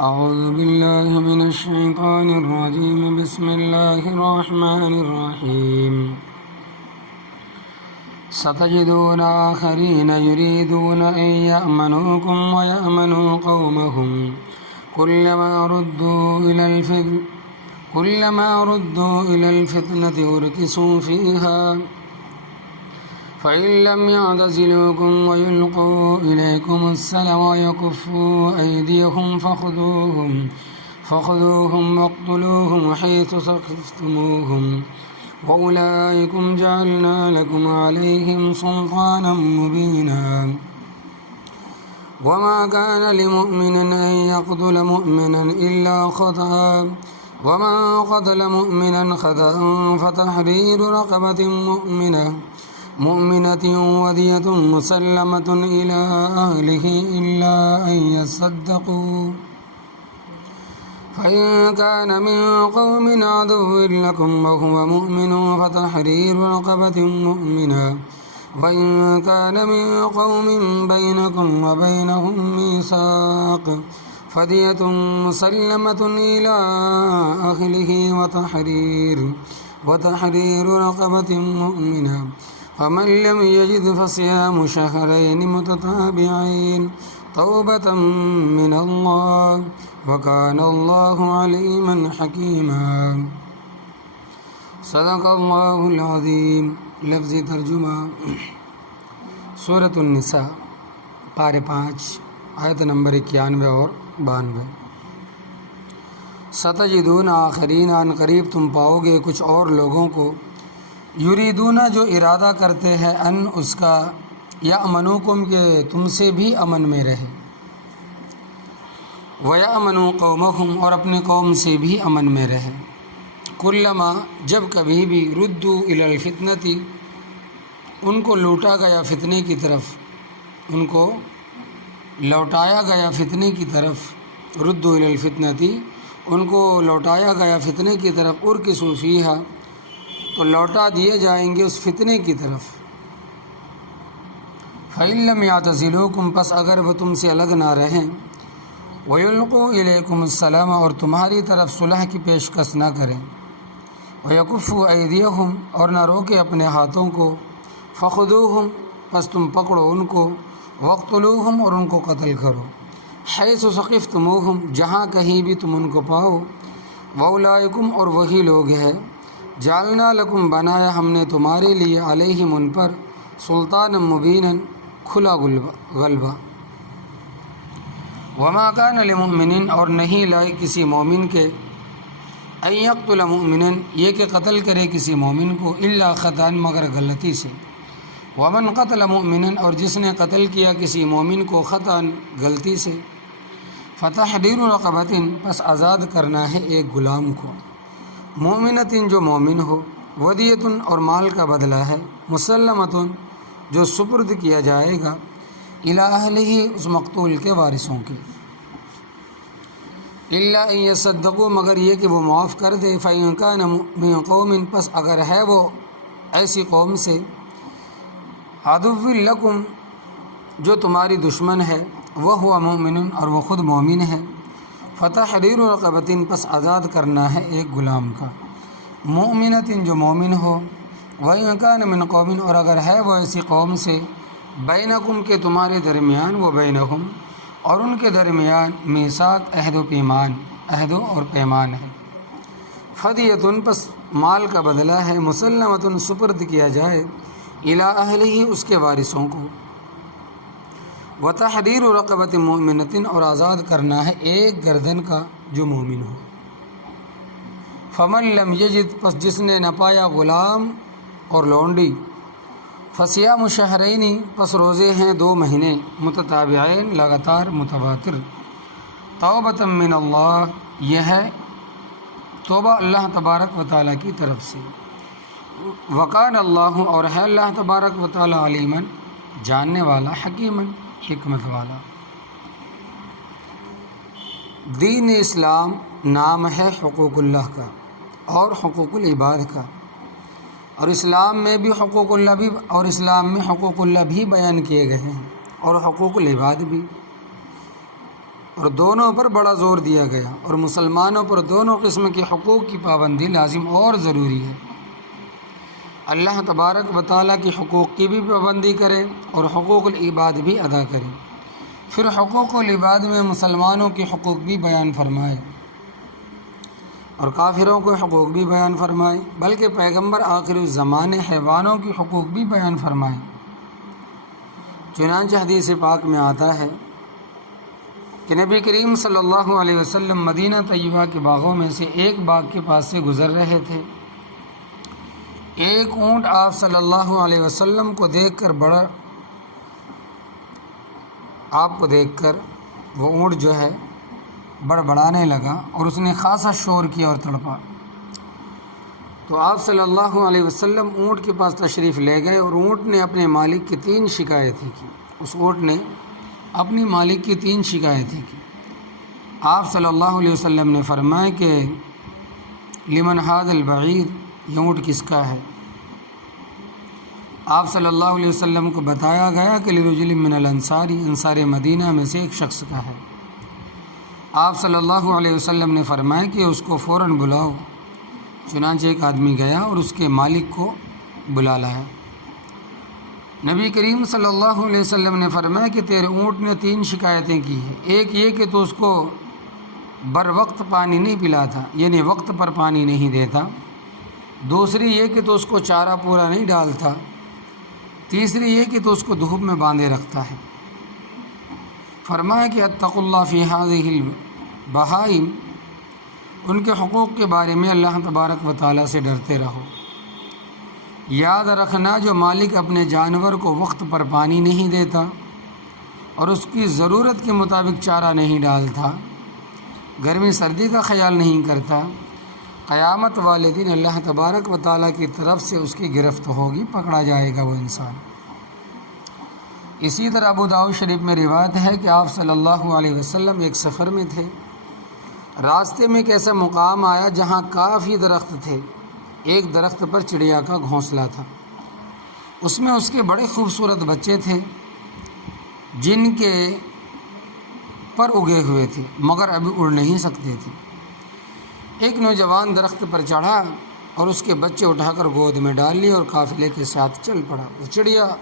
أعوذ بالله من الشيطان الرجيم. بسم الله الرحمن الرحيم. ستجدون آخرين يريدون أن يأمنوكم ويأمنوا قومهم كلما ردوا إلى الفتنة أركسوا فيها فإن لم يعتزلوكم ويلقوا إليكم السلم ويكفوا أيديهم فخذوهم واقتلوهم حيث ثقفتموهم وأولئكم جعلنا لكم عليهم سلطانا مبينا. وما كان لمؤمن أن يقتل مؤمنا إلا خطأ ومن قتل مؤمنا خطأ فتحرير رقبة مؤمنة ودية مسلمة إلى أهله إلا أن يصدقوا فإن كان من قوم عدو لكم وهو مؤمن فتحرير رقبة مؤمنة وإن كان من قوم بينكم وبينهم ميثاق فدية مسلمة إلى أهله وتحرير رقبة مؤمنة فمن لم يجد فصيام شهرين متتابعين توبة من الله وكان الله عليما حكيما. صدق اللہ العظیم. لفظی ترجمہ سورۃ النساء پارے 5 آیت نمبر 91 اور 92. ستجدون آخرین، ان قریب تم پاؤ گے کچھ اور لوگوں کو، یریدون جو ارادہ کرتے ہیں، ان اس کا، یأمنوکم کہ تم سے بھی امن میں رہے، ویأمنوا قومہم اور اپنے قوم سے بھی امن میں رہے. کلما جب کبھی بھی، ردوا الی الفتنۃ ان کو لوٹا گیا فتنے کی طرف، ان کو لوٹایا گیا فتنے کی طرف، ردوا الی الفتنۃ ان کو لوٹایا گیا فتنے کی طرف، ارکسوا فیہا تو لوٹا دیے جائیں گے اس فتنے کی طرف. فإن لم يعتزلوکم پس اگر وہ تم سے الگ نہ رہیں، وَيُلْقُوا إِلَيْكُمُ السَّلَامَ اور تمہاری طرف صلح کی پیشکش نہ کریں، وَيَكُفُّوا أَيْدِيَهُمْ اور نہ روکے اپنے ہاتھوں کو، فَخُذُوهُمْ پس تم پکڑو ان کو، وَاقْتُلُوهُمْ اور ان کو قتل کرو، حَيْثُ ثَقِفْتُمُوهُمْ جہاں کہیں بھی تم ان کو پاؤ، وَأُولَئِكُمْ اور وہی لوگ ہیں، جعلنا لکم بنایا ہم نے تمہارے لیے، علیہم ان پر، سلطانا مبینا کھلا غلبہ. وما کان لمؤمن اور نہیں لائق کسی مومن کے، ان یقتل مؤمنا یہ کہ قتل کرے کسی مومن کو، الا خطأ مگر غلطی سے، ومن قتل مؤمنا اور جس نے قتل کیا کسی مومن کو خطأ غلطی سے، فتحریر رقبۃ پس آزاد کرنا ہے ایک غلام کو، مؤمنۃ جو مومن ہو، ودیۃ اور مال کا بدلہ ہے، مسلمۃ جو سپرد کیا جائے گا، الی اہلہ اس مقتول کے وارثوں کے، الا ان یصدقوا مگر یہ کہ وہ معاف کر دے، فإن کان من قوم پس اگر ہے وہ ایسی قوم سے، عدو لکم جو تمہاری دشمن ہے، وہو مؤمن اور وہ خود مومن ہے، فتحریر رقبۃ پس آزاد کرنا ہے ایک غلام کا، مؤمنۃ جو مومن ہو، وإن کان من قوم اور اگر ہے وہ ایسی قوم سے، بینکم کے تمہارے درمیان، و بینہم اور ان کے درمیان، میثاق عہد و پیمان، عہد اور پیمان ہے، فدیۃ پس مال کا بدلہ ہے، مسلمۃ سپرد کیا جائے، الی اہلہ اس کے وارثوں کو، وتحریر رقبۃ مؤمنۃ اور آزاد کرنا ہے ایک گردن کا جو مومن ہو. فمن لم یجد پس جس نے نہ پایا غلام اور لونڈی، فصیام شہرین پس روزے ہیں 2 مہینے، متتابعین لگاتار متواتر، توبۃ من اللہ یہ ہے توبہ اللہ تبارک و تعالیٰ کی طرف سے، وکان اللہ اور ہے اللہ تبارک و تعالیٰ، علیما جاننے والا، حکیما حکمت والا. دین اسلام نام ہے حقوق اللہ کا اور حقوق العباد کا، اور اسلام میں بھی حقوق اللہ بھی بیان کیے گئے ہیں، اور حقوق العباد بھی. اور دونوں پر بڑا زور دیا گیا، اور مسلمانوں پر دونوں قسم کے حقوق کی پابندی لازم اور ضروری ہے۔ اللہ تبارک و تعالیٰ کے حقوق کی بھی پابندی کریں اور حقوق العباد بھی ادا کریں۔ پھر حقوق العباد میں مسلمانوں کے حقوق بھی بیان فرمائے اور کافروں کے حقوق بھی بیان فرمائے، بلکہ پیغمبر آخر الزمان حیوانوں کے حقوق بھی بیان فرمائے۔ چنانچہ حدیث پاک میں آتا ہے کہ نبی کریم صلی اللہ علیہ وسلم مدینہ طیبہ کے باغوں میں سے ایک باغ کے پاس سے گزر رہے تھے۔ ایک اونٹ آپ صلی اللہ علیہ وسلم کو دیکھ کر وہ اونٹ جو ہے بڑبڑانے لگا اور اس نے خاصا شور کیا اور تڑپا۔ تو آپ صلی اللہ علیہ وسلم اونٹ کے پاس تشریف لے گئے اور اونٹ نے اپنے مالک کی 3 شکایتیں کی۔ اس اونٹ نے اپنی مالک کی 3 شکایتیں کی۔ آپ صلی اللہ علیہ وسلم نے فرمایا کہ لمن ھذا البعیر، یہ اونٹ کس کا ہے؟ آپ صلی اللہ علیہ وسلم کو بتایا گیا کہ لرجل من الانصاری، انصار مدینہ میں سے ایک شخص کا ہے۔ آپ صلی اللہ علیہ وسلم نے فرمایا کہ اس کو فوراً بلاؤ۔ چنانچہ ایک آدمی گیا اور اس کے مالک کو بلا لایا۔ نبی کریم صلی اللہ علیہ وسلم نے فرمایا کہ تیرے اونٹ نے 3 شکایتیں کی ہیں۔ ایک یہ کہ تو اس کو بر وقت پانی نہیں پلاتا، یعنی وقت پر پانی نہیں دیتا۔ دوسری یہ کہ تو اس کو چارہ پورا نہیں ڈالتا۔ تیسری یہ کہ تو اس کو دھوپ میں باندھے رکھتا ہے۔ فرمایا کہ اتقوا اللہ فی ھذہ البہائم، ان کے حقوق کے بارے میں اللہ تبارک و تعالیٰ سے ڈرتے رہو۔ یاد رکھنا جو مالک اپنے جانور کو وقت پر پانی نہیں دیتا اور اس کی ضرورت کے مطابق چارہ نہیں ڈالتا، گرمی سردی کا خیال نہیں کرتا، قیامت والے دن اللہ تبارک و تعالیٰ کی طرف سے اس کی گرفت ہوگی، پکڑا جائے گا وہ انسان۔ اسی طرح ابو داؤد شریف میں روایت ہے کہ آپ صلی اللہ علیہ وسلم ایک سفر میں تھے۔ راستے میں ایک ایسا مقام آیا جہاں کافی درخت تھے۔ ایک درخت پر چڑیا کا گھونسلہ تھا، اس میں اس کے بڑے خوبصورت بچے تھے جن کے پر اگے ہوئے تھے مگر ابھی اڑ نہیں سکتے تھے۔ ایک نوجوان درخت پر چڑھا اور اس کے بچے اٹھا کر گود میں ڈال لیے اور قافلے کے ساتھ چل پڑا۔ وہ چڑیا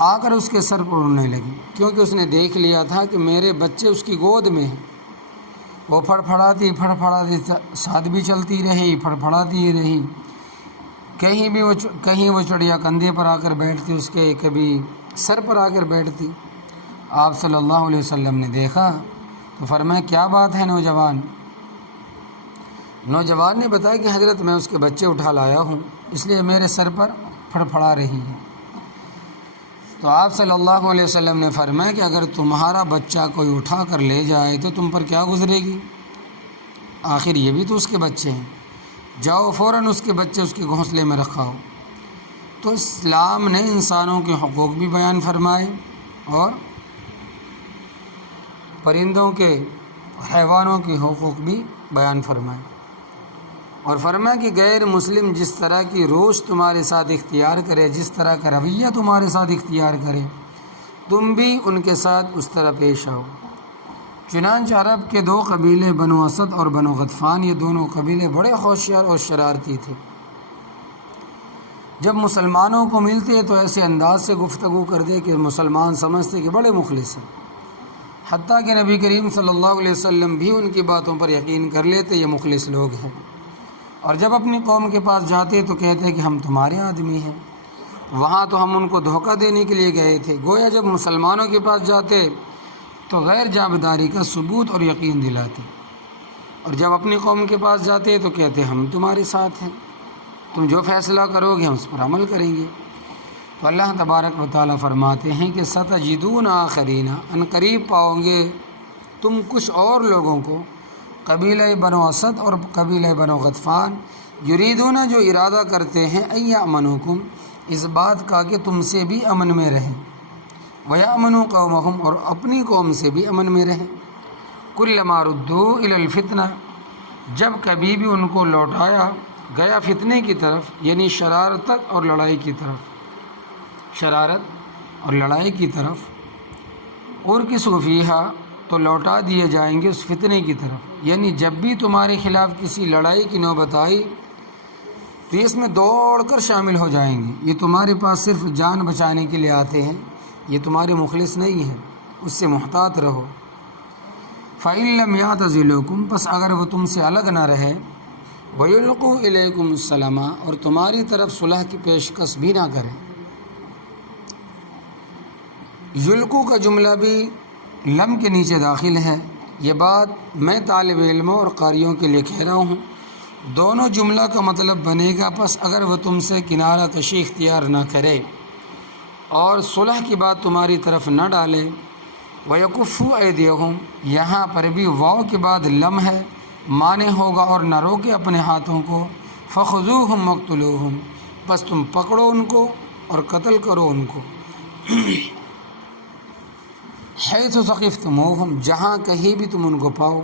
آ کر اس کے سر پر اڑنے لگی، کیونکہ اس نے دیکھ لیا تھا کہ میرے بچے اس کی گود میں ہیں۔ وہ پھڑپھڑاتی ساتھ بھی چلتی رہی، پھڑپھڑاتی رہی۔ کہیں وہ چڑیا کندھے پر آ کر بیٹھتی، اس کے کبھی سر پر آ کر بیٹھتی۔ آپ صلی اللہ علیہ وسلم نے دیکھا تو فرمایا کیا بات ہے نوجوان نے بتایا کہ حضرت میں اس کے بچے اٹھا لایا ہوں، اس لیے میرے سر پر پھڑپھڑا رہی ہے۔ تو آپ صلی اللہ علیہ وسلم نے فرمایا کہ اگر تمہارا بچہ کوئی اٹھا کر لے جائے تو تم پر کیا گزرے گی؟ آخر یہ بھی تو اس کے بچے ہیں، جاؤ فوراً اس کے بچے اس کے گھونسلے میں رکھاؤ۔ تو اسلام نے انسانوں کے حقوق بھی بیان فرمائے اور پرندوں کے حیوانوں کے حقوق بھی بیان فرمائے، اور فرمایا کہ غیر مسلم جس طرح کی روش تمہارے ساتھ اختیار کرے، جس طرح کا رویہ تمہارے ساتھ اختیار کرے، تم بھی ان کے ساتھ اس طرح پیش آؤ۔ چنانچہ عرب کے 2 قبیلے بنو اسد اور بنو غطفان، یہ دونوں قبیلے بڑے ہوشیار اور شرارتی تھے۔ جب مسلمانوں کو ملتے تو ایسے انداز سے گفتگو کر دے کہ مسلمان سمجھتے کہ بڑے مخلص ہیں، حتیٰ کہ نبی کریم صلی اللہ علیہ وسلم بھی ان کی باتوں پر یقین کر لیتے یہ مخلص لوگ ہیں۔ اور جب اپنی قوم کے پاس جاتے تو کہتے کہ ہم تمہارے آدمی ہیں، وہاں تو ہم ان کو دھوکہ دینے کے لیے گئے تھے۔ گویا جب مسلمانوں کے پاس جاتے تو غیر جانبداری کا ثبوت اور یقین دلاتے، اور جب اپنی قوم کے پاس جاتے تو کہتے ہم تمہارے ساتھ ہیں، تم جو فیصلہ کرو گے ہم اس پر عمل کریں گے۔ تو اللہ تبارک و تعالیٰ فرماتے ہیں کہ ستجدون آخرین، ان قریب پاؤ گے تم کچھ اور لوگوں کو، قبیلہ بنو اسد اور قبیلہ بنو غطفان، یریدون جو ارادہ کرتے ہیں ان یامنوکم، اس بات کا کہ تم سے بھی امن میں رہیں، ویامنوا قومہم، اور اپنی قوم سے بھی امن میں رہیں۔ کلما ردوا الی الفتنہ، جب کبھی بھی ان کو لوٹایا گیا فتنے کی طرف، یعنی شرارت اور لڑائی کی طرف، اور کسوا فیہا، تو لوٹا دیے جائیں گے اس فتنے کی طرف۔ یعنی جب بھی تمہارے خلاف کسی لڑائی کی نوبت آئی تو اس میں دوڑ کر شامل ہو جائیں گے۔ یہ تمہارے پاس صرف جان بچانے کے لیے آتے ہیں، یہ تمہارے مخلص نہیں ہیں، اس سے محتاط رہو۔ فَإِن لَّمْ يَعْتَزِلُوكُمْ، پس اگر وہ تم سے الگ نہ رہے، وَيُلْقُوا إِلَيْكُمُ السَّلَامَ، اور تمہاری طرف صلح کی پیشکش بھی نہ کریں۔ یلقو کا جملہ بھی لم کے نیچے داخل ہے۔ یہ بات میں طالب علموں اور قاریوں کے لیے کہہ رہا ہوں، دونوں جملہ کا مطلب بنے گا پس اگر وہ تم سے کنارہ کشی اختیار نہ کرے اور صلح کی بات تمہاری طرف نہ ڈالے، وَيَكُفُّوا أَيْدِيَهُمْ، یہاں پر بھی واو کے بعد لم ہے، معنی ہوگا اور نہ روکے اپنے ہاتھوں کو، فَخُذُوهُمْ وَاقْتُلُوهُمْ، بس تم پکڑو ان کو اور قتل کرو ان کو، حیث ثقفتموہم، جہاں کہیں بھی تم ان کو پاؤ،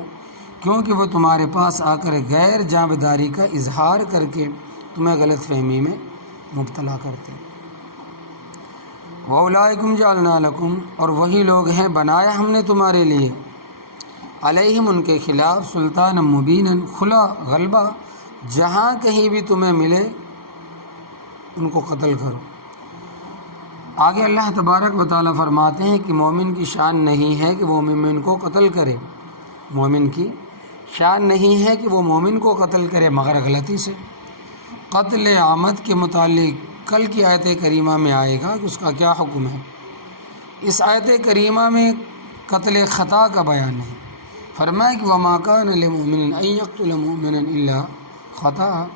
کیونکہ وہ تمہارے پاس آ کر غیر جانبداری کا اظہار کر کے تمہیں غلط فہمی میں مبتلا کرتے۔ وَأُولَٰئِكُمْ جَعَلْنَا لَكُمْ، اور وہی لوگ ہیں بنایا ہم نے تمہارے لیے، علیہم ان کے خلاف، سلطان مبیناً کھلا غلبہ، جہاں کہیں بھی تمہیں ملے ان کو قتل کرو۔ آگے اللہ تبارک و تعالیٰ فرماتے ہیں کہ مومن کی شان نہیں ہے کہ وہ مومن کو قتل کرے، مومن کی شان نہیں ہے کہ وہ مومن کو قتل کرے مگر غلطی سے۔ قتل عامد کے متعلق کل کی آیت کریمہ میں آئے گا کہ اس کا کیا حکم ہے۔ اس آیت کریمہ میں قتل خطا کا بیان ہے۔ فرمایا کہ وَمَا كَانَ لِمُؤْمِنٍ أَن يَقْتُلَ مُؤْمِنًا إِلَّا خَطَأً،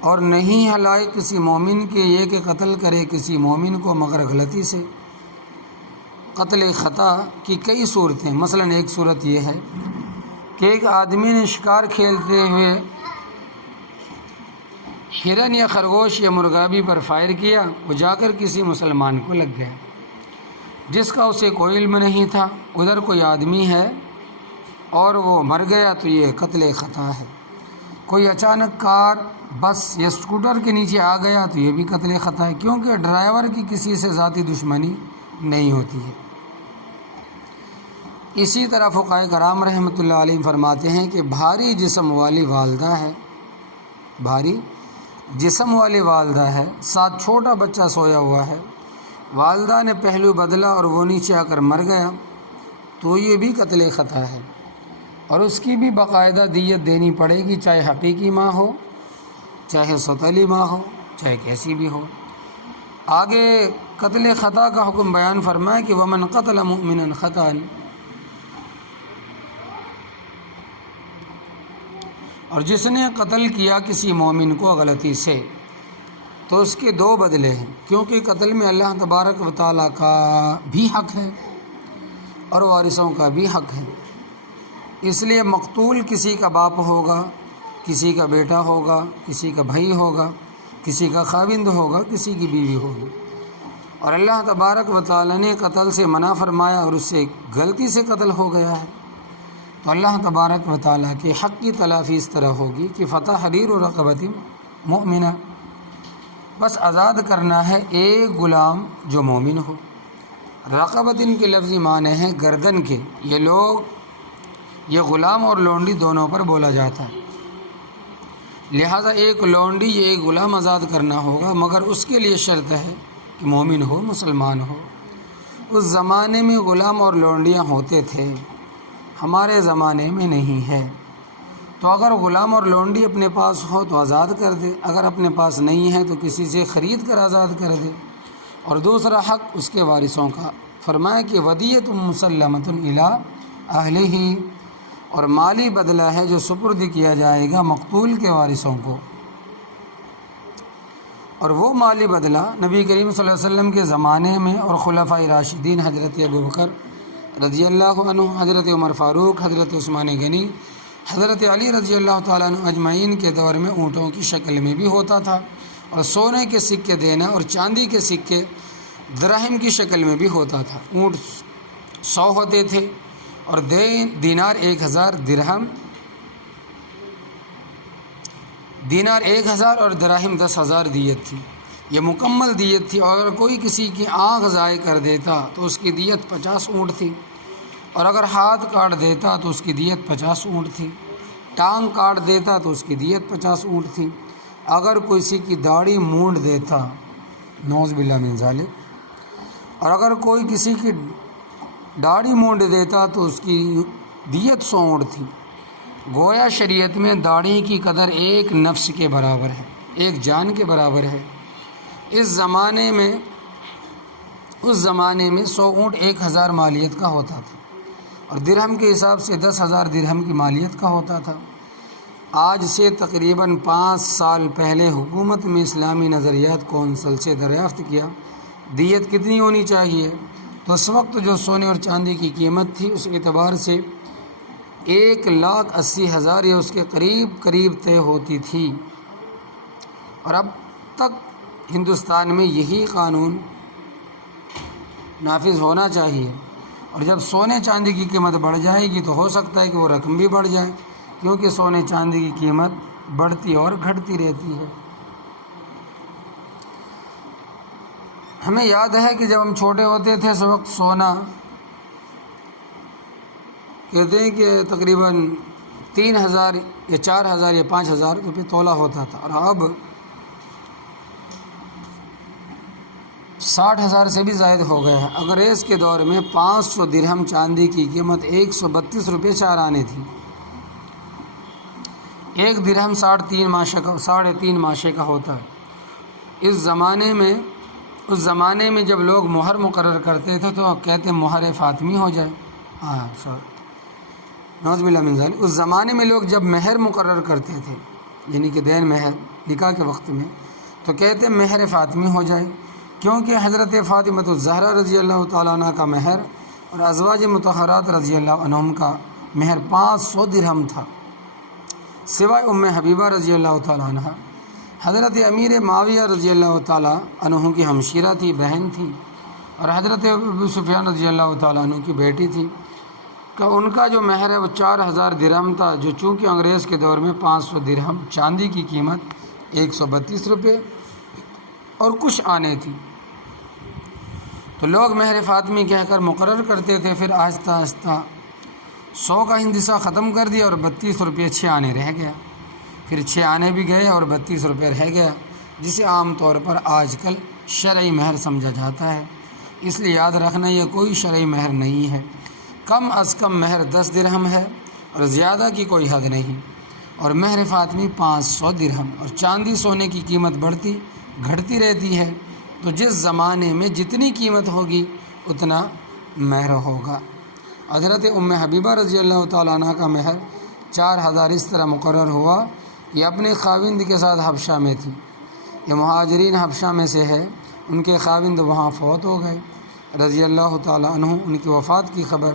اور نہیں ہے لائق کسی مومن کے یہ کہ قتل کرے کسی مومن کو مگر غلطی سے۔ قتل خطا کی کئی صورتیں، مثلا ایک صورت یہ ہے کہ ایک آدمی نے شکار کھیلتے ہوئے ہرن یا خرگوش یا مرغابی پر فائر کیا، وہ جا کر کسی مسلمان کو لگ گیا جس کا اسے کوئی علم نہیں تھا، ادھر کوئی آدمی ہے اور وہ مر گیا تو یہ قتل خطا ہے۔ کوئی اچانک کار، بس یا اسکوٹر کے نیچے آ گیا تو یہ بھی قتل خطا ہے، کیونکہ ڈرائیور کی کسی سے ذاتی دشمنی نہیں ہوتی ہے۔ اسی طرح فقہائے کرام رحمۃ اللہ علیہ فرماتے ہیں کہ بھاری جسم والی والدہ ہے، بھاری جسم والی والدہ ہے، ساتھ چھوٹا بچہ سویا ہوا ہے، والدہ نے پہلو بدلا اور وہ نیچے آ کر مر گیا تو یہ بھی قتل خطا ہے، اور اس کی بھی باقاعدہ دیت دینی پڑے گی، چاہے حقیقی ماں ہو، چاہے سوتیلی ماں ہو، چاہے کیسی بھی ہو۔ آگے قتل خطا کا حکم بیان فرمایا کہ وَمَنْ قَتَلَ مُؤْمِنًا خَطَأً، اور جس نے قتل کیا کسی مومن کو غلطی سے تو اس کے دو بدلے ہیں، کیونکہ قتل میں اللہ تبارک و تعالیٰ کا بھی حق ہے اور وارثوں کا بھی حق ہے، اس لیے مقتول کسی کا باپ ہوگا، کسی کا بیٹا ہوگا، کسی کا بھائی ہوگا، کسی کا خاوند ہوگا، کسی کی بیوی ہوگی، اور اللہ تبارک و تعالیٰ نے قتل سے منع فرمایا اور اس سے غلطی سے قتل ہو گیا ہے، تو اللہ تبارک و تعالیٰ کے حق کی تلافی اس طرح ہوگی کہ فتحریر رقبۃ مؤمنہ، بس آزاد کرنا ہے ایک غلام جو مومن ہو۔ رقبۃ کے لفظی معنی ہیں گردن کے، یہ لوگ یہ غلام اور لونڈی دونوں پر بولا جاتا ہے، لہذا ایک لونڈی یا ایک غلام آزاد کرنا ہوگا، مگر اس کے لیے شرط ہے کہ مومن ہو، مسلمان ہو۔ اس زمانے میں غلام اور لونڈیاں ہوتے تھے، ہمارے زمانے میں نہیں ہے، تو اگر غلام اور لونڈی اپنے پاس ہو تو آزاد کر دے، اگر اپنے پاس نہیں ہے تو کسی سے خرید کر آزاد کر دے۔ اور دوسرا حق اس کے وارثوں کا، فرمایا کہ ودیۃ مسلمۃ الی اہلہ، اور مالی بدلہ ہے جو سپرد کیا جائے گا مقتول کے وارثوں کو، اور وہ مالی بدلہ نبی کریم صلی اللہ علیہ وسلم کے زمانے میں اور خلفائے راشدین حضرت ابوبکر رضی اللہ عنہ، حضرت عمر فاروق، حضرت عثمان غنی، حضرت علی رضی اللہ تعالیٰ عنہ اجمعین کے دور میں اونٹوں کی شکل میں بھی ہوتا تھا، اور سونے کے سکے دینا اور چاندی کے سکے درہم کی شکل میں بھی ہوتا تھا۔ اونٹ 100 ہوتے تھے اور دینار 1000 درہم، دینار 1000 اور دراہم 10,000 دیت تھی، یہ مکمل دیت تھی، اور اگر کوئی کسی کی آنکھ ضائع کر دیتا تو اس کی دیت 50 اونٹ تھی، اور اگر ہاتھ کاٹ دیتا تو اس کی دیت 50 اونٹ تھی، ٹانگ کاٹ دیتا تو اس کی دیت 50 اونٹ تھی، اگر کسی کی داڑھی مونڈ دیتا، نعوذ باللہ من ذالک، اور اگر کوئی کسی کی داڑھی مونڈ دیتا تو اس کی دیت 100 اونٹ تھی۔ گویا شریعت میں داڑھی کی قدر ایک نفس کے برابر ہے، ایک جان کے برابر ہے۔ اس زمانے میں 100 اونٹ 1000 مالیت کا ہوتا تھا، اور درہم کے حساب سے 10,000 درہم کی مالیت کا ہوتا تھا۔ آج سے تقریباً 5 سال پہلے حکومت میں اسلامی نظریات کونسل سے دریافت کیا دیت کتنی ہونی چاہیے، تو اس وقت جو سونے اور چاندی کی قیمت تھی اس اعتبار سے 1,80,000 یا اس کے قریب طے ہوتی تھی، اور اب تک ہندوستان میں یہی قانون نافذ ہونا چاہیے۔ اور جب سونے چاندی کی قیمت بڑھ جائے گی تو ہو سکتا ہے کہ وہ رقم بھی بڑھ جائے، کیونکہ سونے چاندی کی قیمت بڑھتی اور گھٹتی رہتی ہے۔ ہمیں یاد ہے کہ جب ہم چھوٹے ہوتے تھے اس وقت سونا کہتے ہیں کہ تقریباً 3,000 یا 4,000 یا 5,000 روپے تولہ ہوتا تھا، اور اب 60,000 سے بھی زائد ہو گیا ہے۔ انگریز کے دور میں 500 درہم چاندی کی قیمت 132 روپے 4 آنے تھی۔ ایک درہم 3.5 ماشے کا ہوتا ہے۔ اس زمانے میں جب لوگ مہر مقرر کرتے تھے تو کہتے مہر فاطمی ہو جائے، نعوذ باللہ من ذالک۔ اس زمانے میں لوگ جب مہر مقرر کرتے تھے، یعنی کہ دین مہر نکاح کے وقت میں، تو کہتے مہر فاطمی ہو جائے، کیونکہ حضرت فاطمۃ الزہرا رضی اللہ تعالیٰ عنہ کا مہر اور ازواج مطہرات رضی اللہ عنہم کا مہر 500 درہم تھا، سوائے ام حبیبہ رضی اللہ تعالیٰ عنہ۔ حضرت امیر معاویہ رضی اللہ تعالیٰ عنہ کی ہمشیرہ تھی، بہن تھی، اور حضرت ابو سفیان رضی اللہ تعالیٰ عنہ کی بیٹی تھی، کہ ان کا جو مہر ہے وہ 4,000 درہم تھا، جو چونکہ انگریز کے دور میں 500 درہم چاندی کی قیمت 132 روپے اور کچھ آنے تھی، تو لوگ مہر فاطمی کہہ کر مقرر کرتے تھے۔ پھر آہستہ آہستہ 100 کا ہندسہ ختم کر دیا اور 32 روپے 6 آنے رہ گیا، پھر 6 آنے بھی گئے اور 32 روپے رہ گیا، جسے عام طور پر آج کل شرعی مہر سمجھا جاتا ہے۔ اس لیے یاد رکھنا یہ کوئی شرعی مہر نہیں ہے، کم از کم مہر 10 درہم ہے اور زیادہ کی کوئی حد نہیں، اور مہر فاطمی 500 درہم، اور چاندی سونے کی قیمت بڑھتی گھٹتی رہتی ہے، تو جس زمانے میں جتنی قیمت ہوگی اتنا مہر ہوگا۔ حضرت ام حبیبہ رضی اللہ تعالیٰ عنہ کا مہر 4,000 اس طرح مقرر ہوا، یہ اپنے خاوند کے ساتھ حبشہ میں تھی، یہ مہاجرین حبشہ میں سے ہے، ان کے خاوند وہاں فوت ہو گئے رضی اللہ تعالیٰ عنہ۔ ان کی وفات کی خبر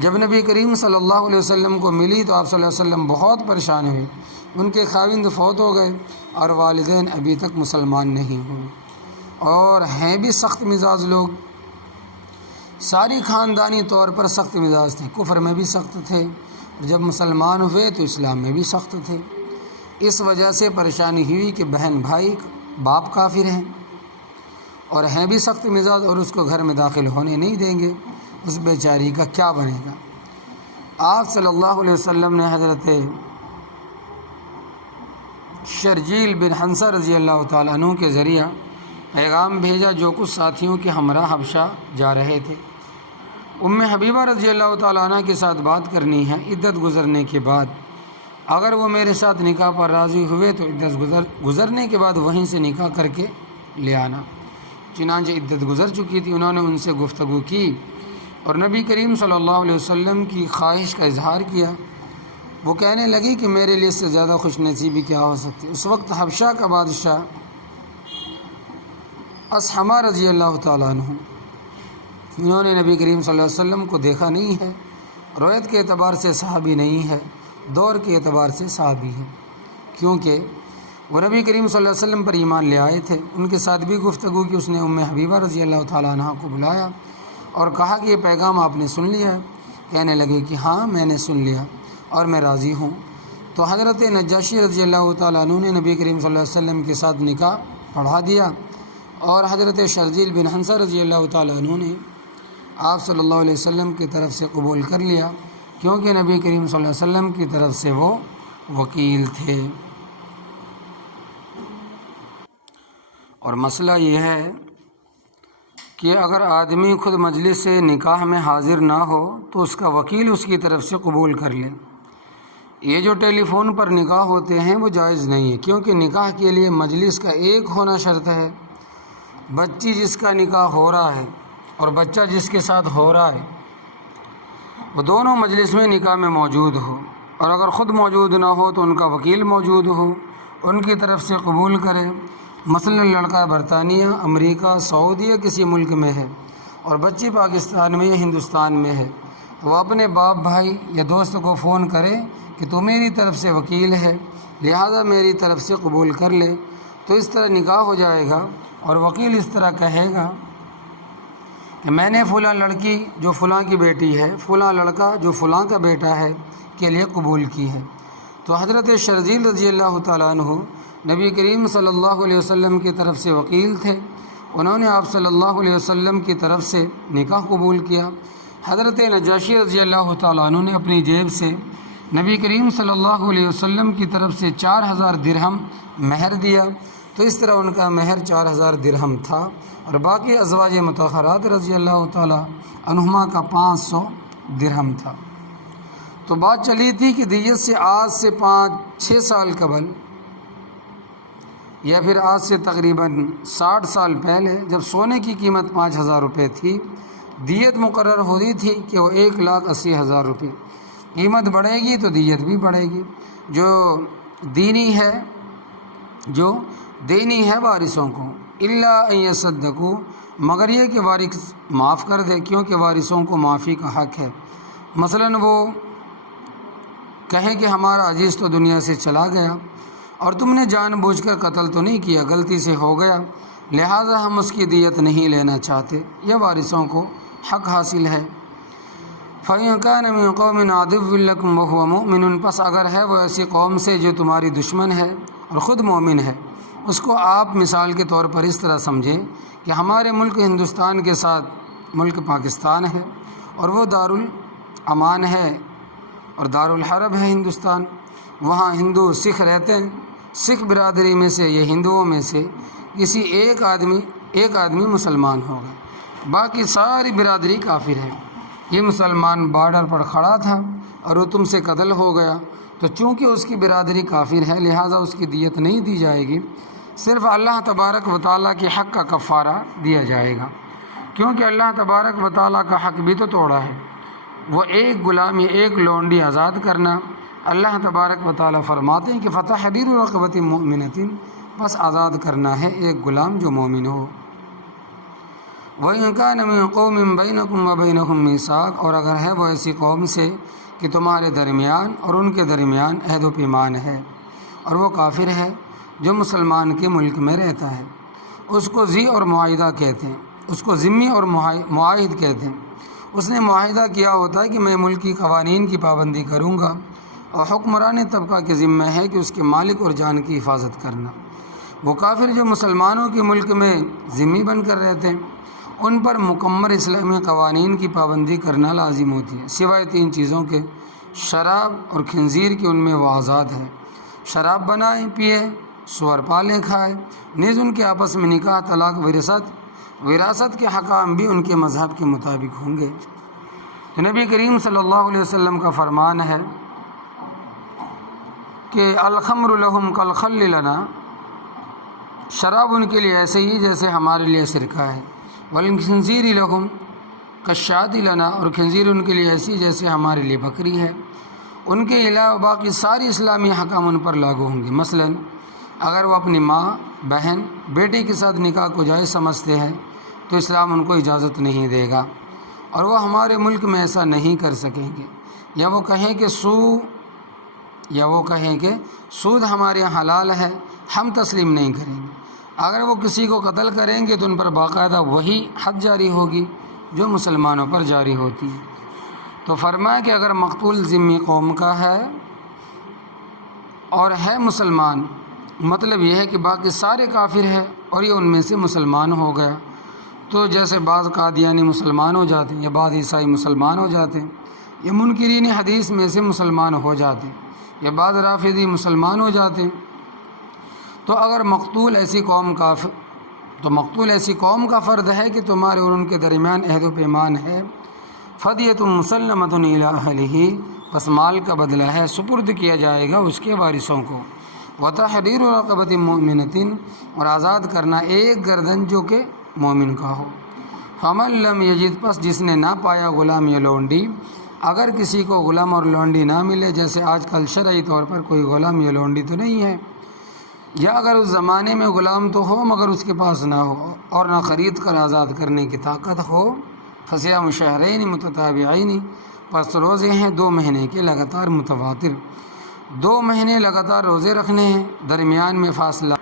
جب نبی کریم صلی اللہ علیہ وسلم کو ملی تو آپ صلی اللہ علیہ وسلم بہت پریشان ہوئے، ان کے خاوند فوت ہو گئے اور والدین ابھی تک مسلمان نہیں ہوئے، اور ہیں بھی سخت مزاج لوگ، ساری خاندانی طور پر سخت مزاج تھے، کفر میں بھی سخت تھے، جب مسلمان ہوئے تو اسلام میں بھی سخت تھے۔ اس وجہ سے پریشانی ہوئی کہ بہن بھائی باپ کافر ہیں اور ہیں بھی سخت مزاج، اور اس کو گھر میں داخل ہونے نہیں دیں گے، اس بیچاری کا کیا بنے گا۔ آپ صلی اللہ علیہ وسلم نے حضرت شرجیل بن حنصہ رضی اللہ تعالیٰ عنہ کے ذریعہ پیغام بھیجا، جو کچھ ساتھیوں کے ہمراہ حبشہ جا رہے تھے۔ ام حبیبہ رضی اللہ تعالیٰ عنہ کے ساتھ بات کرنی ہے عدت گزرنے کے بعد، اگر وہ میرے ساتھ نکاح پر راضی ہوئے تو عدت گزرنے کے بعد وہیں سے نکاح کر کے لے آنا۔ چنانچہ عدت گزر چکی تھی، انہوں نے ان سے گفتگو کی اور نبی کریم صلی اللہ علیہ وسلم کی خواہش کا اظہار کیا۔ وہ کہنے لگی کہ میرے لیے اس سے زیادہ خوش نصیبی کیا ہو سکتی۔ اس وقت حبشہ کا بادشاہ اصحمہ رضی اللہ تعالیٰ عنہ، انہوں نے نبی کریم صلی اللہ علیہ وسلم کو دیکھا نہیں ہے، روایت کے اعتبار سے صحابی نہیں ہے، دور کے اعتبار سے صحابی ہے، کیونکہ وہ نبی کریم صلی اللہ علیہ وسلم پر ایمان لے آئے تھے۔ ان کے ساتھ بھی گفتگو کی، اس نے ام حبیبہ رضی اللہ تعالیٰ عنہ کو بلایا اور کہا کہ یہ پیغام آپ نے سن لیا؟ کہنے لگے کہ ہاں میں نے سن لیا اور میں راضی ہوں۔ تو حضرت نجاشی رضی اللہ تعالیٰ عنہ نے نبی کریم صلی اللہ علیہ وسلم کے ساتھ نکاح پڑھا دیا اور حضرت شرجیل بن حنصہ رضی اللہ تعالیٰ عنہ نے آپ صلی اللہ علیہ وسلم کی طرف سے قبول کر لیا، کیونکہ نبی کریم صلی اللہ علیہ وسلم کی طرف سے وہ وکیل تھے۔ اور مسئلہ یہ ہے کہ اگر آدمی خود مجلس نکاح میں حاضر نہ ہو تو اس کا وکیل اس کی طرف سے قبول کر لے۔ یہ جو ٹیلی فون پر نکاح ہوتے ہیں وہ جائز نہیں ہے، کیونکہ نکاح کے لیے مجلس کا ایک ہونا شرط ہے۔ بچی جس کا نکاح ہو رہا ہے اور بچہ جس کے ساتھ ہو رہا ہے وہ دونوں مجلس میں نکاح میں موجود ہو، اور اگر خود موجود نہ ہو تو ان کا وکیل موجود ہو، ان کی طرف سے قبول کرے۔ مثلا لڑکا برطانیہ، امریکہ، سعودی یا کسی ملک میں ہے اور بچی پاکستان میں یا ہندوستان میں ہے، وہ اپنے باپ، بھائی یا دوست کو فون کرے کہ تو میری طرف سے وکیل ہے، لہذا میری طرف سے قبول کر لے، تو اس طرح نکاح ہو جائے گا۔ اور وکیل اس طرح کہے گا کہ میں نے فلاں لڑکی جو فلاں کی بیٹی ہے، فلاں لڑکا جو فلاں کا بیٹا ہے کے لیے قبول کی ہے۔ تو حضرت شرجیل رضی اللہ تعالیٰ عنہ نبی کریم صلی اللہ علیہ وسلم کی طرف سے وکیل تھے، انہوں نے آپ صلی اللہ علیہ وسلم کی طرف سے نکاح قبول کیا۔ حضرت نجاشی رضی اللہ تعالیٰ عنہ نے اپنی جیب سے نبی کریم صلی اللہ علیہ وسلم کی طرف سے 4000 درہم مہر دیا، تو اس طرح ان کا مہر 4000 درہم تھا، اور باقی ازواج مطہرات رضی اللہ تعالیٰ عنہما کا 500 درہم تھا۔ تو بات چلی تھی کہ دیت سے آج سے 5-6 سال قبل یا پھر آج سے تقریباً 60 سال پہلے، جب سونے کی قیمت 5000 روپے تھی، دیت مقرر ہوتی تھی کہ وہ 1,80,000 روپے۔ قیمت بڑھے گی تو دیت بھی بڑھے گی۔ جو دینی ہے وارثوں کو، الا ان یصدقوا، مگر یہ کہ وارث معاف کر دے، کیونکہ وارثوں کو معافی کا حق ہے۔ مثلا وہ کہیں کہ ہمارا عزیز تو دنیا سے چلا گیا اور تم نے جان بوجھ کر قتل تو نہیں کیا، غلطی سے ہو گیا، لہٰذا ہم اس کی دیت نہیں لینا چاہتے، یہ وارثوں کو حق حاصل ہے۔ فَإِنْ كَانَ مِنْ قَوْمٍ عَدُوٍّ لَكُمْ وَهُوَ مُؤْمِنٌ، پس اگر ہے وہ ایسی قوم سے جو تمہاری دشمن ہے اور خود مومن ہے، اس کو آپ مثال کے طور پر اس طرح سمجھیں کہ ہمارے ملک ہندوستان کے ساتھ ملک پاکستان ہے، اور وہ دارالامان ہے اور دارالحرب ہے ہندوستان، وہاں ہندو سکھ رہتے ہیں، سکھ برادری میں سے یا ہندوؤں میں سے کسی ایک آدمی مسلمان ہو گئے، باقی ساری برادری کافر ہے۔ یہ مسلمان بارڈر پر کھڑا تھا اور وہ تم سے قتل ہو گیا، تو چونکہ اس کی برادری کافر ہے لہٰذا اس کی دیت نہیں دی جائے گی، صرف اللہ تبارک و تعالیٰ کے حق کا کفارہ دیا جائے گا، کیونکہ اللہ تبارک و تعالیٰ کا حق بھی تو توڑا ہے۔ وہ ایک غلام یا ایک لونڈی آزاد کرنا، اللہ تبارک و تعالیٰ فرماتے ہیں کہ فتحریر رقبۃ مؤمنۃ، بس آزاد کرنا ہے ایک غلام جو مومن ہو۔ وَإِنْ كَانَ مِنْ قَوْمٍ بَيْنَكُمْ وَبَيْنَهُمْ مِيثَاقٌ، اور اگر ہے وہ ایسی قوم سے کہ تمہارے درمیان اور ان کے درمیان عہد و پیمان ہے، اور وہ کافر ہے جو مسلمان کے ملک میں رہتا ہے، اس کو ذی اور معاہدہ کہتے ہیں، اس کو ذمی اور معاہد کہتے ہیں۔ اس نے معاہدہ کیا ہوتا ہے کہ میں ملکی قوانین کی پابندی کروں گا، اور حکمران طبقہ کے ذمہ ہے کہ اس کے مالک اور جان کی حفاظت کرنا۔ وہ کافر جو مسلمانوں کے ملک میں ذمی بن کر رہتے ہیں، ان پر مکمل اسلامی قوانین کی پابندی کرنا لازم ہوتی ہے، سوائے 3 چیزوں کے، شراب اور خنزیر کے، ان میں وہ آزاد ہے۔ شراب بنائیں پیے، سور پالیں کھائے، نیز ان کے آپس میں نکاح، طلاق، وراثت کے حکام بھی ان کے مذہب کے مطابق ہوں گے۔ تو نبی کریم صلی اللہ علیہ وسلم کا فرمان ہے کہ الخمر لہم کالخل لنا، شراب ان کے لیے ایسے ہی جیسے ہمارے لیے سرکہ ہے، والخنزیر لہم کالشاۃ لنا، اور خنزیر ان کے لیے ایسی جیسے ہمارے لیے بکری ہے۔ ان کے علاوہ باقی ساری اسلامی حکام ان پر لاگو ہوں گے۔ مثلا اگر وہ اپنی ماں، بہن، بیٹی کے ساتھ نکاح کو جائز سمجھتے ہیں تو اسلام ان کو اجازت نہیں دے گا، اور وہ ہمارے ملک میں ایسا نہیں کر سکیں گے، یا وہ کہیں کہ سود ہمارے یہاں حلال ہے، ہم تسلیم نہیں کریں گے۔ اگر وہ کسی کو قتل کریں گے تو ان پر باقاعدہ وہی حد جاری ہوگی جو مسلمانوں پر جاری ہوتی ہے۔ تو فرمایا کہ اگر مقتول ذمی قوم کا ہے اور ہے مسلمان، مطلب یہ ہے کہ باقی سارے کافر ہیں اور یہ ان میں سے مسلمان ہو گیا۔ تو جیسے بعض قادیانی مسلمان ہو جاتے ہیں یا بعض عیسائی مسلمان ہو جاتے ہیں یا منکرین حدیث میں سے مسلمان ہو جاتے ہیں یا بعض رافضی مسلمان ہو جاتے ہیں۔ تو اگر مقتول ایسی قوم کا فرد ہے کہ تمہارے اور ان کے درمیان عہد و پیمان ہے، فدیۃ مسلمۃ الی اہلہ، پس مال کا بدلہ ہے سپرد کیا جائے گا اس کے وارثوں کو، وتحریر رقبۃ مؤمنۃ، اور آزاد کرنا ایک گردن جو کہ مومن کا ہو۔ فمن لم یجد، پس جس نے نہ پایا غلام یا لونڈی، اگر کسی کو غلام اور لونڈی نہ ملے، جیسے آج کل شرعی طور پر کوئی غلام یا لونڈی تو نہیں ہے، یا اگر اس زمانے میں غلام تو ہو مگر اس کے پاس نہ ہو اور نہ خرید کر آزاد کرنے کی طاقت ہو، فصیام شہرین متتابعین، پس روزے ہیں 2 مہینے کے لگاتار متواتر، 2 مہینے لگاتار روزے رکھنے ہیں، درمیان میں فاصلہ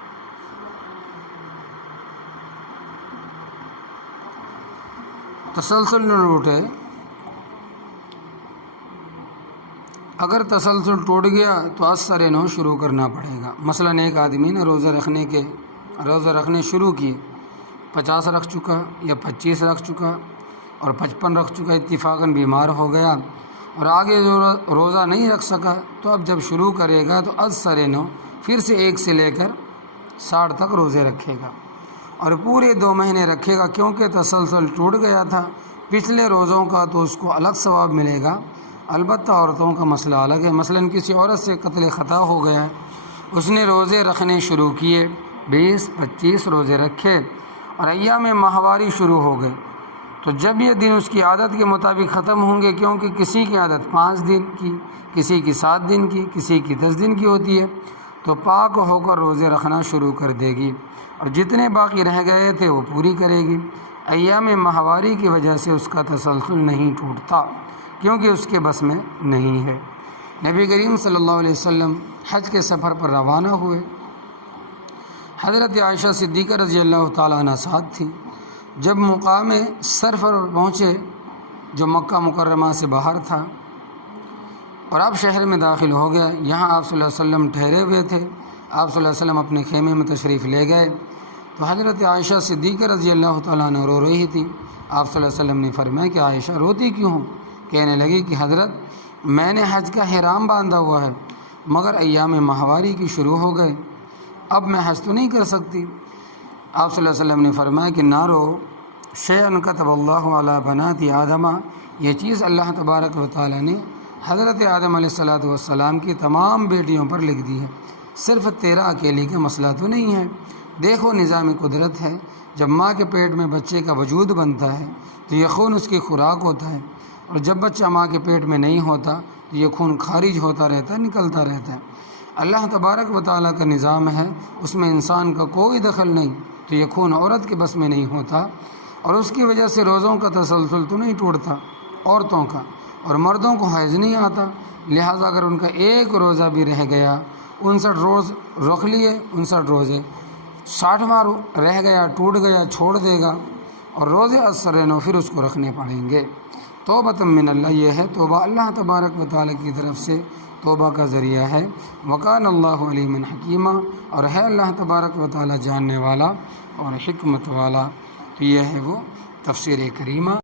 تسلسل نہ ٹوٹے۔ اگر تسلسل ٹوٹ گیا تو اثر نو شروع کرنا پڑے گا۔ مثلا ایک آدمی نے روزہ رکھنے شروع کیے، 50 رکھ چکا یا 25 رکھ چکا اور 55 رکھ چکا، اتفاقاً بیمار ہو گیا اور آگے جو روزہ نہیں رکھ سکا، تو اب جب شروع کرے گا تو اثر نو پھر سے 1 سے لے کر 60 تک روزے رکھے گا اور پورے 2 مہینے رکھے گا، کیونکہ تسلسل ٹوٹ گیا تھا پچھلے روزوں کا، تو اس کو الگ ثواب ملے گا۔ البتہ عورتوں کا مسئلہ الگ ہے۔ مثلا کسی عورت سے قتل خطا ہو گیا ہے، اس نے روزے رکھنے شروع کیے، 20-25 روزے رکھے اور ایام ماہواری شروع ہو گئے، تو جب یہ دن اس کی عادت کے مطابق ختم ہوں گے، کیونکہ کسی کی عادت 5 دن کی، کسی کی 7 دن کی، کسی کی 10 دن کی ہوتی ہے، تو پاک ہو کر روزے رکھنا شروع کر دے گی اور جتنے باقی رہ گئے تھے وہ پوری کرے گی۔ ایام ماہواری کی وجہ سے اس کا تسلسل نہیں ٹوٹتا، کیونکہ اس کے بس میں نہیں ہے۔ نبی کریم صلی اللہ علیہ وسلم حج کے سفر پر روانہ ہوئے، حضرت عائشہ صدیقہ رضی اللہ تعالیٰ عنہ ساتھ تھی۔ جب مقام صرف پر پہنچے جو مکہ مکرمہ سے باہر تھا اور اب شہر میں داخل ہو گیا، یہاں آپ صلی اللہ علیہ وسلم ٹھہرے ہوئے تھے، آپ صلی اللہ علیہ وسلم اپنے خیمے میں تشریف لے گئے، تو حضرت عائشہ صدیقہ رضی اللہ تعالیٰ عنہ رو رہی تھی۔ آپ صلی اللہ علیہ وسلم نے فرمایا کہ عائشہ روتی کیوں ہوں؟ کہنے لگی کہ حضرت میں نے حج کا احرام باندھا ہوا ہے مگر ایام ماہواری کی شروع ہو گئے، اب میں حج تو نہیں کر سکتی۔ آپ صلی اللہ علیہ وسلم نے فرمایا کہ نہ رو، شیئن کتب اللہ علی بنات آدم، یہ چیز اللہ تبارک و تعالیٰ نے حضرت آدم علیہ السلام کی تمام بیٹیوں پر لکھ دی ہے، صرف تیرا اکیلی کا مسئلہ تو نہیں ہے۔ دیکھو نظام قدرت ہے، جب ماں کے پیٹ میں بچے کا وجود بنتا ہے تو یہ خون اس کی خوراک ہوتا ہے، اور جب بچہ ماں کے پیٹ میں نہیں ہوتا تو یہ خون خارج ہوتا رہتا ہے، نکلتا رہتا ہے۔ اللہ تبارک و تعالیٰ کا نظام ہے، اس میں انسان کا کوئی دخل نہیں، تو یہ خون عورت کے بس میں نہیں ہوتا، اور اس کی وجہ سے روزوں کا تسلسل تو نہیں ٹوٹتا عورتوں کا، اور مردوں کو حیض نہیں آتا، لہٰذا اگر ان کا ایک روزہ بھی رہ گیا، 59 روز رکھ لیے، 59 روزے، 60واں رہ گیا، ٹوٹ گیا، چھوڑ دے گا، اور روزے اثر نو پھر اس کو رکھنے پڑیں گے۔ توبۃ من اللہ، یہ ہے توبہ اللہ تبارک و تعالیٰ کی طرف سے، توبہ کا ذریعہ ہے۔ وکان اللہ علیما حکیمہ، اور ہے اللہ تبارک و تعالیٰ جاننے والا اور حکمت والا۔ تو یہ ہے وہ تفسیر کریمہ۔